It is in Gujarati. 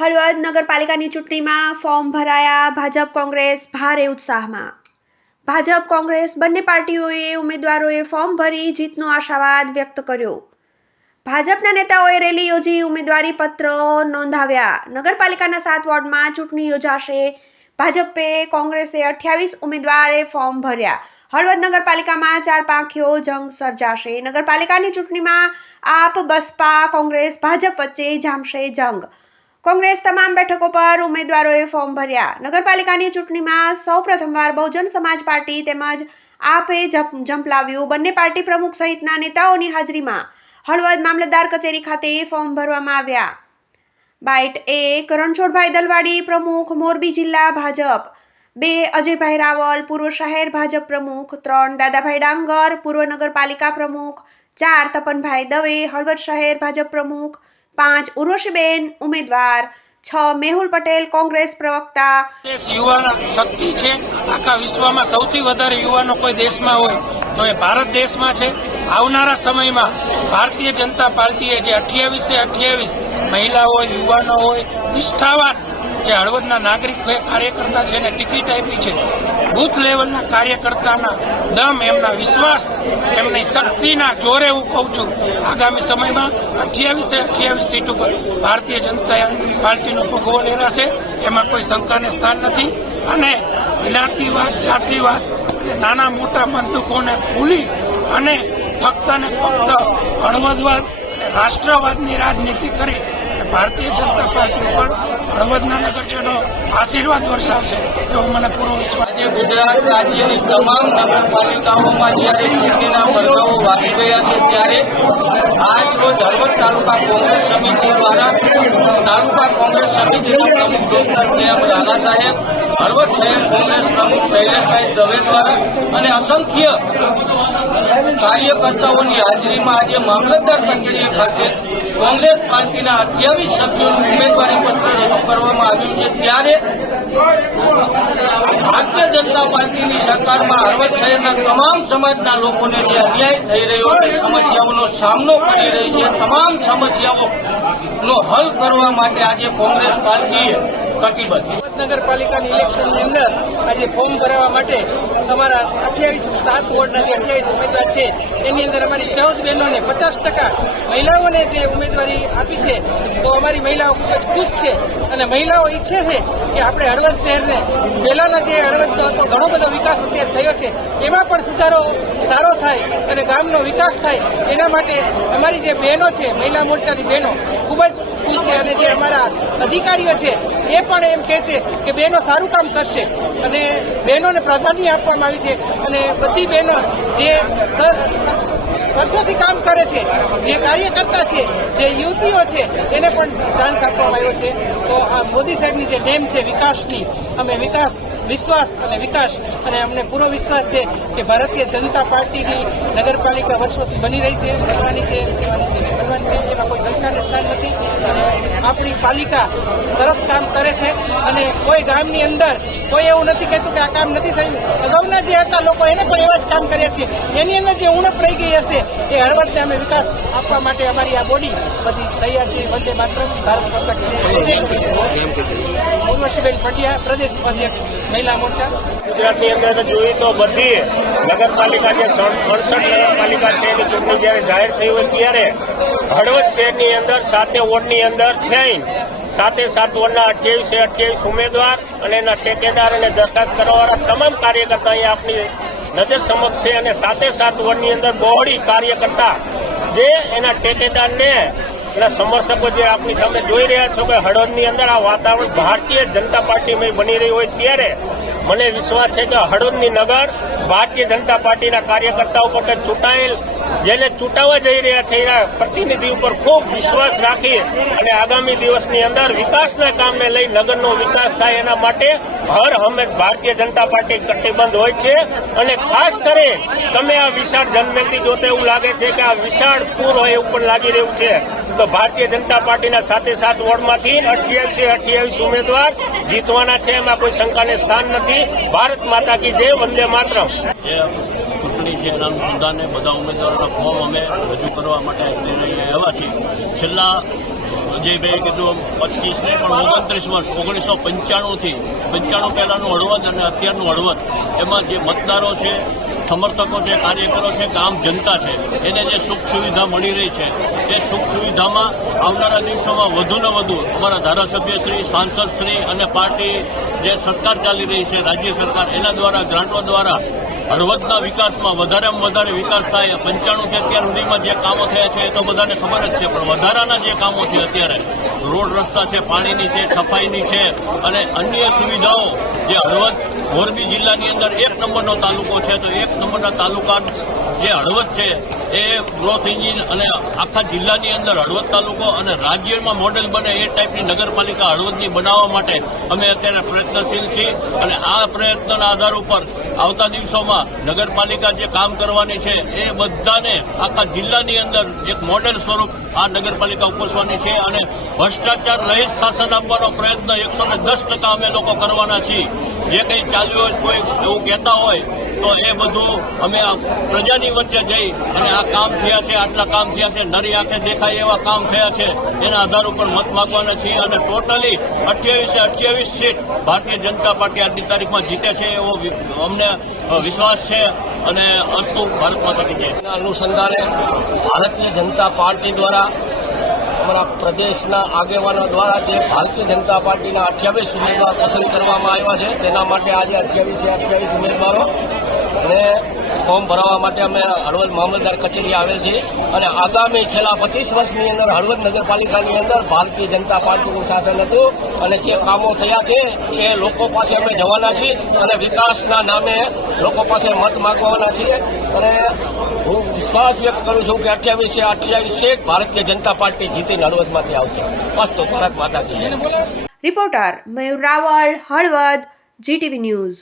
હળવદ નગરપાલિકાની ચૂંટણીમાં ફોર્મ ભરાયા ભાજપ કોંગ્રેસ ભારે ઉત્સાહમાં. ભાજપ કોંગ્રેસ બંને પાર્ટીઓએ ઉમેદવારોએ ફોર્મ ભરી જીતનો આશાવાદ વ્યક્ત કર્યો. ભાજપના નેતાઓએ રેલી યોજી ઉમેદવારી પત્ર નોંધાવ્યા. નગરપાલિકાના સાત વોર્ડમાં ચૂંટણી યોજાશે. ભાજપે કોંગ્રેસે અઠ્યાવીસ ઉમેદવારે ફોર્મ ભર્યા. હળવદ નગરપાલિકામાં ચાર પાંખીઓ જંગ સર્જાશે. નગરપાલિકાની ચૂંટણીમાં આપ, બસપા, કોંગ્રેસ, ભાજપ વચ્ચે જામશે જંગ. કોંગ્રેસ તમામ બેઠકો પર ઉમેદવારોએ ફોર્મ ભર્યા. નગરપાલિકાની ચૂંટણીમાં સૌ પ્રથમવાર બહુજન સમાજ પાર્ટી તેમજ આપે જંપલાવ્યું. બંને પાર્ટી પ્રમુખ સહિતના નેતાઓની હાજરીમાં હળવદ મામલતદાર કચેરી ખાતે ફોર્મ ભરવામાં આવ્યા. બાઇટ એક, રણછોડભાઈ દલવાડી પ્રમુખ, મોરબી જિલ્લા ભાજપ. બે, અજયભાઈ રાવલ, પૂર્વ શહેર ભાજપ પ્રમુખ. ત્રણ, દાદાભાઈ ડાંગર, પૂર્વ નગરપાલિકા પ્રમુખ. ચાર, તપનભાઈ દવે, હળવદ શહેર ભાજપ પ્રમુખ. પાંચ ઉર્વશીબેન ઉમેદવાર, છ મેહુલ પટેલ કોંગ્રેસ પ્રવક્તા. દેશ યુવાન શક્તિ છે. આખા વિશ્વમાં સૌથી વધારે યુવાનો કોઈ દેશમાં હોય તો એ ભારત દેશમાં છે. આવનારા સમયમાં ભારતીય જનતા પાર્ટીએ જે અઠ્યાવીસે અઠ્યાવીસ મહિલા હોય, યુવાનો હોય, નિષ્ઠાવાન જે હળવદના નાગરિક કાર્યકર્તા છે એને ટિકિટ આપી છે. બુથ લેવલના કાર્યકર્તાના દમ એમના વિશ્વાસ, એમની શક્તિના જોરે હું કહું છું, આગામી સમયમાં અઠ્યાવીસે અઠ્યાવીસ સીટ ઉપર ભારતીય જનતા પાર્ટીનો ભગવો લેરાશે એમાં કોઈ શંકાને સ્થાન નથી. અને જ્ઞાતિવાદ, જાતિવાદ નાના મોટા બંદૂકોને ભૂલી અને ફક્ત ને ફક્ત હળવદવાદ રાષ્ટ્રવાદની રાજનીતિ કરી ભારતીય જનતા પાર્ટી ઉપર હળવદના નગરજનો આશીર્વાદ વરસાવશે એવો મને પૂરો વિશ્વાસ ગુજરાત રાજ્યની તમામ નગરપાલિકાઓમાં જ્યારે ચૂંટણીના વર્ગો વાગી ગયા છે, ત્યારે આજ રોજ હળવદ તાલુકા કોંગ્રેસ સમિતિ દ્વારા કોંગ્રેસ પ્રમુખ ડોક્ટર કેએમ લાલા સાહેબ હળવદ શહેર કોંગ્રેસ પ્રમુખ શૈલેષભાઈ દવે દ્વારા અને અસંખ્ય કાર્યકર્તાઓની હાજરીમાં આજે મામલતદાર કચેરી ખાતે કોંગ્રેસ પાર્ટીના અઠ્યાવીસ સભ્યોનું ઉમેદવારી પત્ર રજૂ કરવામાં આવ્યું છે ત્યારે ભારતીય જનતા પાર્ટીની સરકારમાં હળવદ શહેરના તમામ સમાજના લોકોને જે અન્યાય થઈ રહ્યો છે સમસ્યાઓનો સામનો કરી રહી છે. તમામ સમસ્યાઓનો હલ કરવા માટે આજે કોંગ્રેસ પાર્ટીએ કટિબદ્ધ. નગરપાલિકાની ઇલેક્શનની અંદર આજે ફોર્મ ભરાવવા માટે અમારા અઠ્યાવીસ સાત વોર્ડના જે અઠ્યાવીસ ઉમેદવાર છે, એની અંદર અમારી ચૌદ બહેનોને પચાસ ટકા મહિલાઓને જે ઉમેદવારી આપી છે, તો અમારી મહિલાઓ ખૂબ જ ખુશ છે. અને મહિલાઓ ઈચ્છે છે કે આપણે હળવદ શહેરને, પહેલાંના જે હળવદનો હતો ઘણો બધો વિકાસ અત્યારે થયો છે. એમાં પણ સુધારો સારો થાય અને ગામનો વિકાસ થાય, એના માટે અમારી જે બહેનો છે, મહિલા મોરચાની બહેનો ખૂબ જ ખુશ છે અને જે અમારા અધિકારીઓ છે, એ પણ એમ કહે છે કે બહેનો સારું કામ કરશે અને બહેનોને પ્રાધાન્ય આપવામાં આવી છે અને બધી બહેનો જે વર્ષોથી કામ કરે છે, જે કાર્યકર્તા છે, જે યુવતીઓ છે, એને પણ ચાન્સ આપવામાં આવ્યો છે. તો આ મોદી સાહેબની જે નેમ છે વિકાસની અમે વિકાસ વિશ્વાસ અને વિકાસ અને અમને પૂરો વિશ્વાસ છે કે ભારતીય જનતા પાર્ટીની નગરપાલિકા વર્ષોથી બની રહી છે બનવાની છે બનવાની છે બનવાની છે એમાં કોઈ શંકાને સ્થાન નથી. અને આપણી પાલિકા સરસ કામ કરે છે અને કોઈ ગામની અંદર કોઈ એવું નથી કહેતું કે આ કામ નથી થયું. અગાઉના જે હતા લોકો એને પણ એવા જ કામ કર્યા છે. એની અંદર જે ઉણપ રહી ગઈ હશે એ હળવદને અમે વિકાસ આપવા માટે અમારી આ બોડી બધી તૈયાર છે. વંદે માત્ર ભારત માતા કી જય. ઉર્વશીબેન પંડ્યા પ્રદેશ અધ્યક્ષ મહિલા મોરચા. ગુજરાતની અંદર જોઈએ તો બધી નગરપાલિકા જે અડસઠ નગરપાલિકા છે, એની ચૂંટણી જ્યારે જાહેર થઈ હોય ત્યારે હળવદ શહેરની અંદર સાતે વોર્ડની અંદર થઈને સાતે સાત વોર્ડના અઠ્યાવીસે અઠ્યાવીસ ઉમેદવાર અને એના ટેકેદાર અને દરખાસ્ત કરવાવાળા તમામ કાર્યકર્તા અહીંયા આપણી નજર સમક્ષ છે અને સાતે સાત વોર્ડની અંદર બહોળી કાર્યકર્તા જે એના ટેકેદારને એના સમર્થકો જે આપણી સામે જોઈ રહ્યા છો કે હળવદની અંદર આ વાતાવરણ ભારતીય જનતા પાર્ટીમાં બની રહ્યું હોય ત્યારે મને વિશ્વાસ છે કે હળવદની નગર ભારતીય જનતા પાર્ટીના કાર્યકર્તાઓ પર ચૂંટાયેલ જેને ચૂંટાવા જઈ રહ્યા છે, એના પ્રતિનિધિ ઉપર ખૂબ વિશ્વાસ રાખી અને આગામી દિવસની અંદર વિકાસના કામને લઈ નગરનો વિકાસ થાય એના માટે હર હંમેશ ભારતીય જનતા પાર્ટી કટિબંધ હોય છે. અને ખાસ કરી તમે આ વિશાળ જનમેતી જોતા એવું લાગે છે કે આ વિશાળ પૂર હોય એવું પણ લાગી રહ્યું છે. તો ભારતીય જનતા પાર્ટીના સાથે સાત વોર્ડમાંથી અઠ્યાવીસે અઠ્યાવીસ ઉમેદવાર જીતવાના છે. એમાં કોઈ શંકાને સ્થાન નથી. ભારત માતા કી જય, વંદે માતરમ. ચૂંટણી છે એના અનુસંધાને બધા ઉમેદવારોના ફોર્મ અમે રજૂ કરવા માટે આવ્યા છીએ છેલ્લા અજયભાઈએ કીધું પચીસ નહીં, પણ ઓગણત્રીસ વર્ષ, ઓગણીસો પંચાણુંથી, પંચાણું પહેલાંનું હળવદ અને અત્યારનું હળવદ. એમાં જે મતદારો છે, સમર્થકો છે, કાર્યકરો છે આમ જનતા છે, એને જે સુખ સુવિધા મળી રહી છે, તે સુખ સુવિધામાં આવનારા દિવસોમાં વધુ ને વધુ અમારા ધારાસભ્યશ્રી સાંસદશ્રી અને પાર્ટી જે સરકાર ચાલી રહી છે, રાજ્ય સરકાર, એના દ્વારા, ગ્રાન્ટો દ્વારા હળવદના વિકાસમાં વધારેમાં વધારે વિકાસ થાય પંચાણુંથી અત્યાર સુધીમાં જે કામો થયા છે એ તો બધાને ખબર જ છે, પણ વધારાના જે કામો છે અત્યારે, રોડ રસ્તા છે, પાણીની છે, સફાઈની છે, અને અન્ય સુવિધાઓ, જે હળવદ, મોરબી જિલ્લાની અંદર એક નંબરનો તાલુકો છે, તો એક નંબરના તાલુકા જે હળવદ છે એ ગ્રોથ એન્જિન અને આખા જિલ્લાની અંદર હળવદ તાલુકો અને રાજ્યમાં મોડેલ બને એ ટાઈપની નગરપાલિકા હળવદની બનાવવા માટે અમે અત્યારે પ્રયત્નશીલ છીએ અને આ પ્રયત્નના આધાર ઉપર આવતા દિવસોમાં નગરપાલિકા જે કામ કરવાની છે એ બધાને આખા જિલ્લાની અંદર એક મોડેલ સ્વરૂપ આ નગરપાલિકા ઉપસવાની છે અને ભ્રષ્ટાચાર રહિત શાસન આપવાનો પ્રયત્ન એકસો ને દસ ટકા અમે લોકો કરવાના છીએ. જે કંઈ ચાલ્યું હોય, કોઈ એવું કહેતા હોય તો એ બધું અમે પ્રજાની વચ્ચે જઈ અને આ કામ થયા છે, આટલા કામ થયા છે, નરી આંખે દેખાય એવા કામ થયા છે. એના આધાર ઉપર મત માગવાના છીએ અને ટોટલી અઠ્યાવીસે અઠ્યાવીસ સીટ ભારતીય જનતા પાર્ટી આજની તારીખમાં જીતે છે એવો અમને વિશ્વાસ છે અને અસ્તુ ભારત માતા કી અનુસંધાને ભારતીય જનતા પાર્ટી દ્વારા અમારા પ્રદેશના આગેવાનો દ્વારા જે ભારતીય જનતા પાર્ટીના અઠ્યાવીસ ઉમેદવાર પસંદ કરવામાં આવ્યા છે, તેના માટે આજે અઠ્યાવીસે અઠ્યાવીસ ઉમેદવારો અને ફોર્મ ભરવા માટે અમે હળવદ મામલતદાર કચેરી આવેલ છે અને આગામી છેલ્લા પચીસ વર્ષની અંદર હળવદ નગરપાલિકાની અંદર ભારતીય જનતા પાર્ટીનું શાસન હતું અને જે કામો થયા છે એ લોકો પાસે અમે જવાના છીએ અને વિકાસના નામે લોકો પાસે મત માગવાના છીએ. અને હું વિશ્વાસ વ્યક્ત કરું છું કે અઠ્યાવીસે અઠ્યાવીસ છે, ભારતીય જનતા પાર્ટી જીતીને હળવદમાંથી આવશે. બસ તો ભારત માતા કી reporter Mayur Raval Halvad, GTV news.